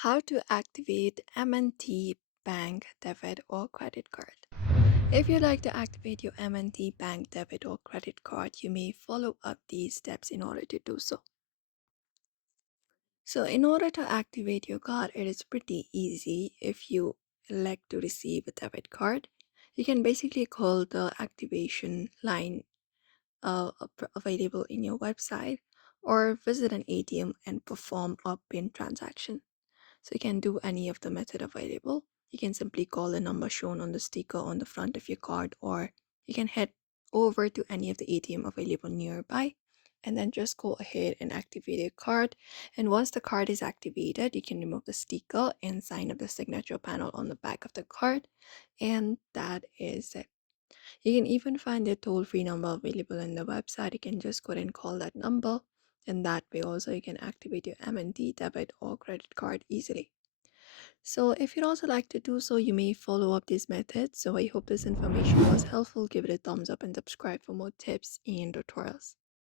How to activate M&T Bank Debit or Credit Card. If you'd like to activate your M&T Bank Debit or Credit Card, you may follow up these steps in order to do so. So, in order to activate your card, it is pretty easy. If you elect to receive a debit card, you can basically call the activation line available in your website or visit an ATM and perform a PIN transaction. So you can do any of the method available. You can simply call the number shown on the sticker on the front of your card, or you can head over to any of the ATM available nearby and then just go ahead and activate your card. And once the card is activated, you can remove the sticker and sign up the signature panel on the back of the card. And that is it. You can even find a toll-free number available in the website. You can just go ahead and call that number. And that way also you can activate your M&T debit or credit card easily. So if you'd also like to do so, you may follow up these methods. So I hope this information was helpful. Give it a thumbs up and subscribe for more tips and tutorials.